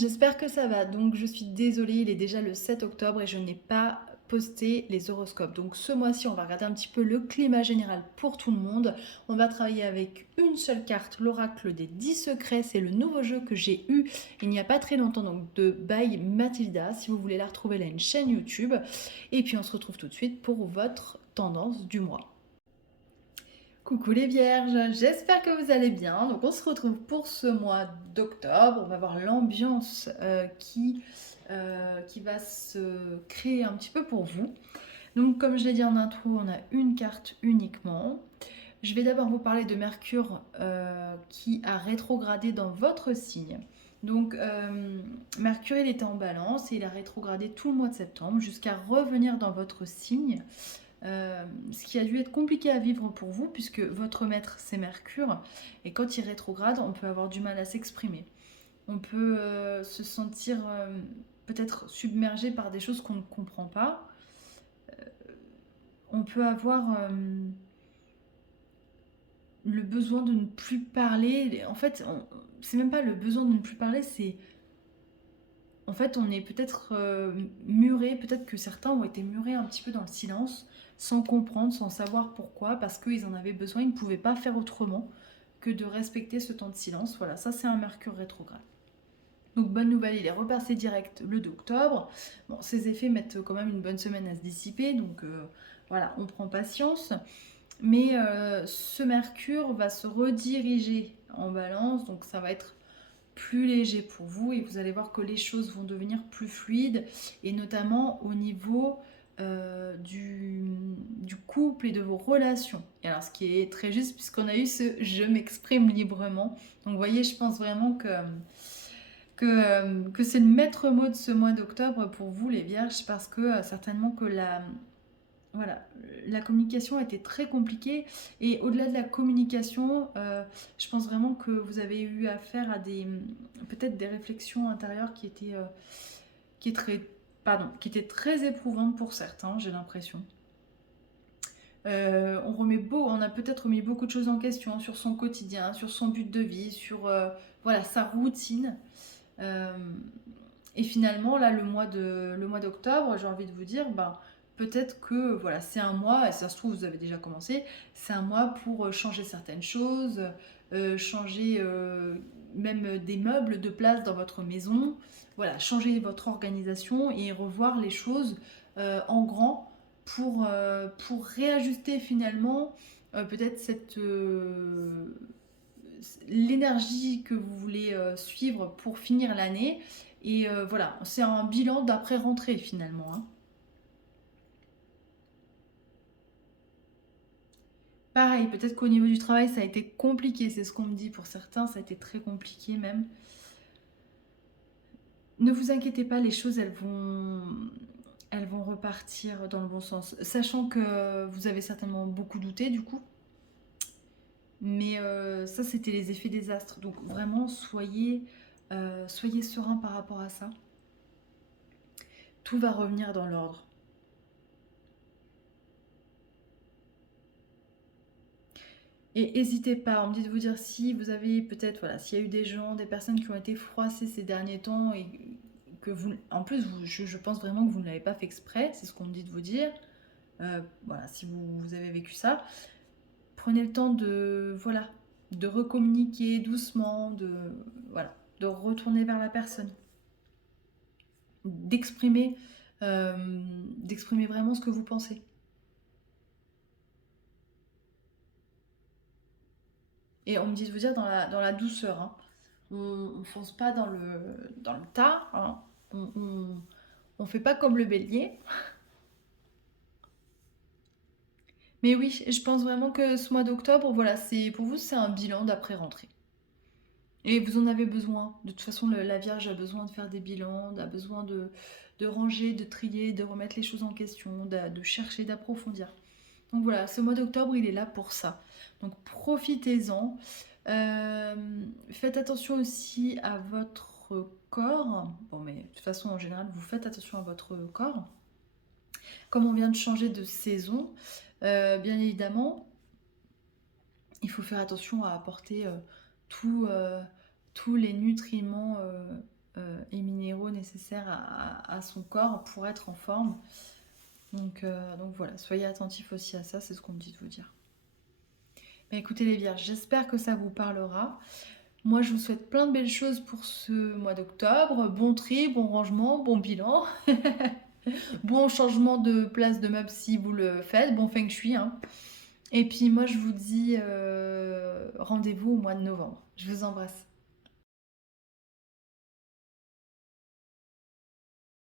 j'espère que ça va. Donc je suis désolée, il est déjà le 7 octobre et je n'ai pas posté les horoscopes. Donc ce mois-ci, on va regarder un petit peu le climat général pour tout le monde. On va travailler avec une seule carte, l'oracle des 10 secrets. C'est le nouveau jeu que j'ai eu il n'y a pas très longtemps, donc de By Mathilda. Si vous voulez la retrouver, elle a une chaîne YouTube. Et puis on se retrouve tout de suite pour votre tendance du mois. Coucou les vierges, j'espère que vous allez bien. Donc on se retrouve pour ce mois d'octobre. On va voir l'ambiance qui va se créer un petit peu pour vous. Donc comme je l'ai dit en intro, on a une carte uniquement. Je vais d'abord vous parler de Mercure qui a rétrogradé dans votre signe. Donc Mercure il était en balance et il a rétrogradé tout le mois de septembre jusqu'à revenir dans votre signe. Ce qui a dû être compliqué à vivre pour vous puisque votre maître c'est Mercure et quand il rétrograde on peut avoir du mal à s'exprimer. On peut se sentir peut-être submergé par des choses qu'on ne comprend pas. On peut avoir le besoin de ne plus parler. En fait, c'est même pas le besoin de ne plus parler, c'est en fait, on est peut-être muré, peut-être que certains ont été murés un petit peu dans le silence, sans comprendre, sans savoir pourquoi, parce qu'ils en avaient besoin, ils ne pouvaient pas faire autrement que de respecter ce temps de silence. Voilà, ça c'est un Mercure rétrograde. Donc bonne nouvelle, il est repassé direct le 2 octobre. Bon, ces effets mettent quand même une bonne semaine à se dissiper, donc voilà, on prend patience. Mais ce Mercure va se rediriger en balance, donc ça va être plus léger pour vous et vous allez voir que les choses vont devenir plus fluides et notamment au niveau du couple et de vos relations. Et alors ce qui est très juste puisqu'on a eu ce je m'exprime librement. Donc vous voyez, je pense vraiment que c'est le maître mot de ce mois d'octobre pour vous les vierges parce que certainement que voilà, la communication a été très compliquée et au-delà de la communication, je pense vraiment que vous avez eu affaire à peut-être des réflexions intérieures qui étaient très éprouvantes pour certains, j'ai l'impression. On a peut-être remis beaucoup de choses en question sur son quotidien, sur son but de vie, sur voilà, sa routine. Euh, et finalement, là, le mois d'octobre, j'ai envie de vous dire, bah, peut-être que voilà, c'est un mois, et ça se trouve, vous avez déjà commencé, c'est un mois pour changer certaines choses, changer même des meubles de place dans votre maison, voilà, changer votre organisation et revoir les choses en grand pour réajuster finalement peut-être l'énergie que vous voulez suivre pour finir l'année. Et voilà, c'est un bilan d'après-rentrée finalement, hein. Pareil, peut-être qu'au niveau du travail, ça a été compliqué, c'est ce qu'on me dit pour certains, ça a été très compliqué même. Ne vous inquiétez pas, les choses, elles vont repartir dans le bon sens. Sachant que vous avez certainement beaucoup douté du coup. Mais ça, c'était les effets des astres. Donc vraiment, soyez serein par rapport à ça. Tout va revenir dans l'ordre. Et n'hésitez pas, on me dit de vous dire si vous avez peut-être, voilà, s'il y a eu des gens, des personnes qui ont été froissées ces derniers temps et que vous, en plus, je pense vraiment que vous ne l'avez pas fait exprès, c'est ce qu'on me dit de vous dire. Voilà, si vous avez vécu ça, prenez le temps de, voilà, de recommuniquer doucement, voilà, de retourner vers la personne, d'exprimer, d'exprimer vraiment ce que vous pensez. Et on me dit de vous dire dans la douceur, hein. On ne fonce pas dans le tas, hein. On fait pas comme le bélier. Mais oui, je pense vraiment que ce mois d'octobre, voilà, c'est pour vous, c'est un bilan d'après-rentrée. Et vous en avez besoin. De toute façon, la Vierge a besoin de faire des bilans, a besoin de ranger, de trier, de remettre les choses en question, de chercher, d'approfondir. Donc voilà, ce mois d'octobre, il est là pour ça. Donc profitez-en. Euh, Faites attention aussi à votre corps. Bon, mais de toute façon, en général, vous faites attention à votre corps. Comme on vient de changer de saison, bien évidemment, il faut faire attention à apporter tout, tous les nutriments et minéraux nécessaires à son corps pour être en forme. Donc voilà, soyez attentifs aussi à ça, c'est ce qu'on me dit de vous dire. Bah, écoutez les Vierges, j'espère que ça vous parlera. Moi, je vous souhaite plein de belles choses pour ce mois d'octobre. Bon tri, bon rangement, bon bilan, bon changement de place de meubles si vous le faites, bon feng shui, hein. Et puis moi, je vous dis rendez-vous au mois de novembre. Je vous embrasse.